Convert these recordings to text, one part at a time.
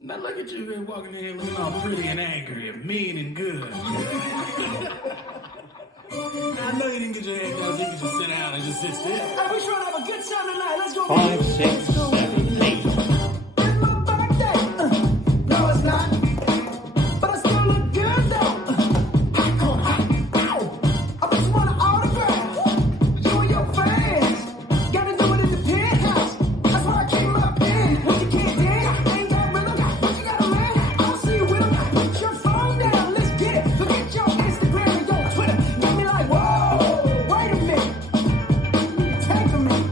Now look at you walking in here looking all pretty and angry and mean and good. I know you didn't get your head down so you can just sit down and just sit still. Hey, we trying to have a good time tonight. Let's go. 5, 6, 7, 8. It's my birthday. No, it's not. But I still look good though. Hot on hot. Ow. I just want an autograph. You and your friends. Gotta do it in the penthouse. That's why I keep my pen. When you can't dance, ain't got rhythm. But you got a man. I'll see you with him. Put your phone down. Let's get it. Forget your Instagram and your Twitter. Got me like, whoa, wait a minute. Take a minute.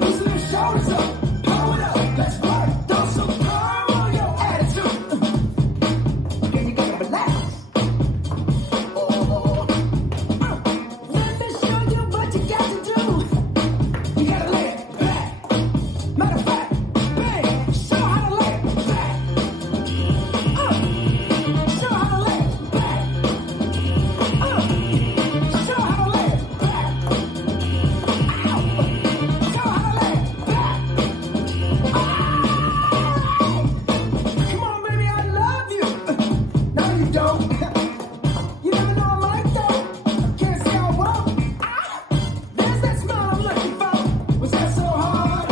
Loosen your shoulders up. Blow it up. Let's work. Throw some calm on your attitude. Then you gotta relax. Let me show you what you got to do. You gotta lay it back. Matter of fact, bang. Show how to lay it back. Show how to lay it back. Show how to lay it back. Ow. Show how to lay it back. Come on, baby, I love you. No, you don't. You never know I like though. Can't say I won't. There's that smile I'm looking for. Was that so hard?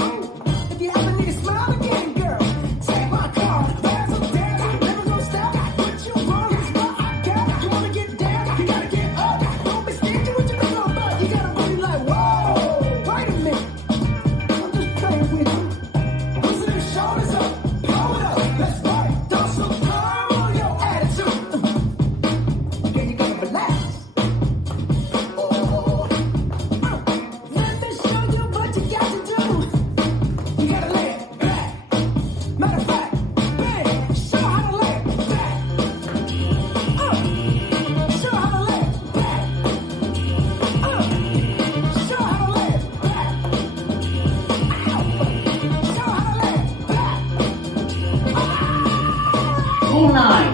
If you ever need a smile again, girl, take my card. There's a dance. Never gonna stop. What you want is what I got. You wanna get down? You gotta get up. Don't be stingy with your little butt. You gotta really like, whoa, wait a minute. I'm just playing with you. Loosen your shoulders up. Blow it up. Let's work. Throw some calm on your attitude. Then you gotta relax. Let me show you what you got to do. You gotta lay it back. Matter of fact, bang. Show how to lay it back. Show how to lay it back. Show how to lay it back. Ow. Show how to lay it back. All 9.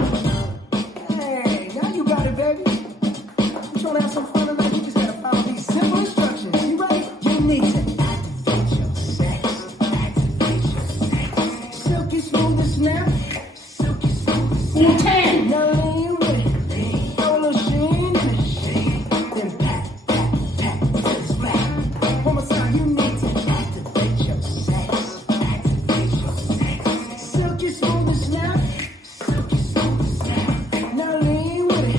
Hey, now you got it, baby. You trying to have some fun tonight? You just gotta follow these simple instructions. You ready? You need to activate your sex. Activate your sex. Silky smooth and snap. Silky smooth and snap. All 10. Now lean with it. Throw a little sheen in it. Then pat, pat, pat to the splat. One more time, you need to activate your sex. Activate your sex. Silky smooth and snap. Silky smooth and snap. Now lean with it.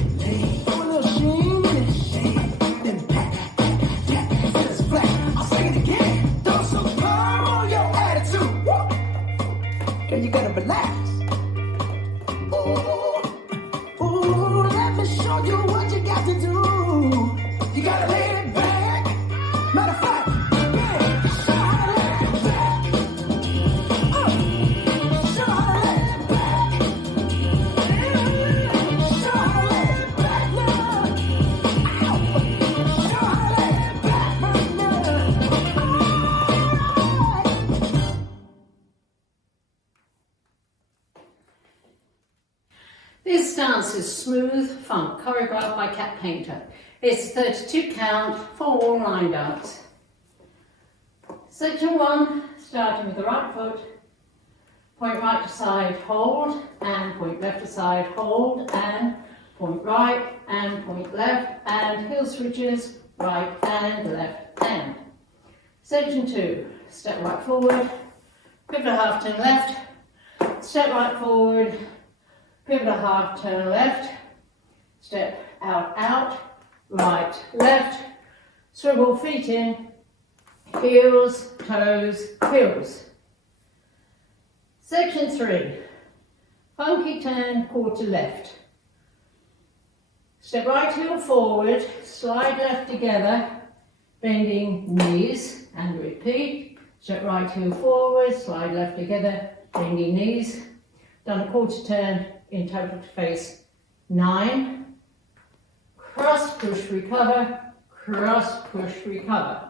Throw a little sheen in it. Then pat, pat, pat, pat to the splat. I'll say it again. Throw some calm on your attitude. Woo! Then you gotta relax. Ooh, let me show you what you got to do. You gotta lay it back. Matter of fact, bang. Show how to lay it back. Show how to lay it back. Show how to lay it back now. Ow. Show how to lay it back right now. This dance is smooth funk, choreographed by Cat Painter. It's a 32 count, 4-wall line dance. Section 1, starting with the right foot. Point right to side, hold, and point left to side, hold, and point right, and point left, and heel switches, right and left hand. Section 2, step right forward, pivot a half turn left, step right forward, pivot a half turn left, step out, out, right, left, swivel feet in, heels, toes, heels. Section 3, funky turn quarter left. Step right heel forward, slide left together, bending knees, and repeat. Step right heel forward, slide left together, bending knees. Done a quarter turn in total to face 9. Cross, push, recover, cross, push, recover.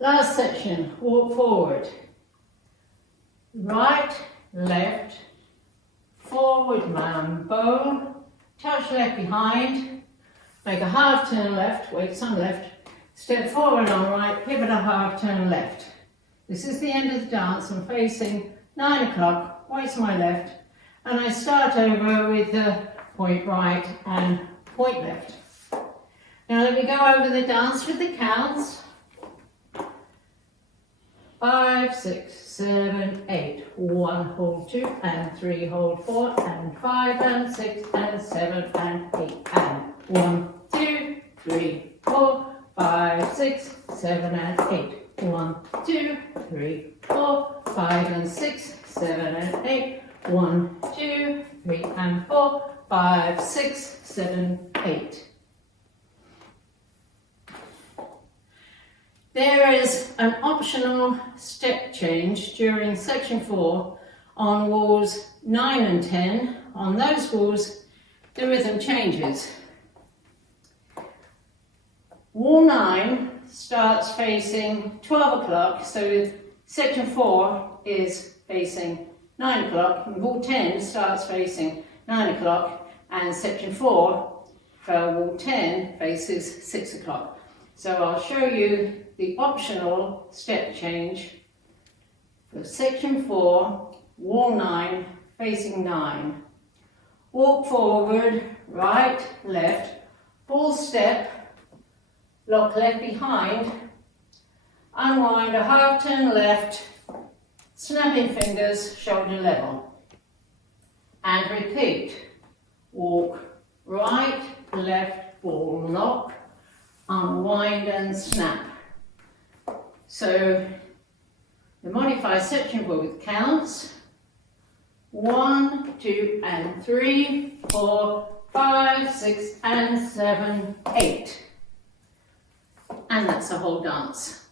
Last section, walk forward. Right, left, forward mambo, touch left behind, make a half turn left, weights on left, step forward on right, pivot a half turn left. This is the end of the dance and facing 9 o'clock, weight to my left, and I start over with the point right and point left. Now let me go over the dance with the counts. 5, 6, 7, 8. 1, hold 2, and 3, hold 4, and 5, and 6, and 7, and 8, and 1, 2, 3, 4, 5, 6, 7, and 8. 1, 2, 3, 4, 5, and 6, 7, and 8. 1, 2, 3, and 4, 5, 6, 7, 8. There is an optional step change during section 4 on walls 9 and 10. On those walls, the rhythm changes. Wall 9 starts facing 12 o'clock, so section 4 is facing 9 o'clock, and wall 10 starts facing 9 o'clock, and section 4 for wall 10 faces 6 o'clock. So I'll show you the optional step change for section 4, wall 9, facing 9. Walk forward, right, left, full step, lock left behind, unwind a half turn left, snapping fingers, shoulder level. And repeat. Walk right, left, full lock, unwind and snap. So the modified section with counts 1, 2, and 3, 4, 5, 6, and 7, 8. And that's the whole dance.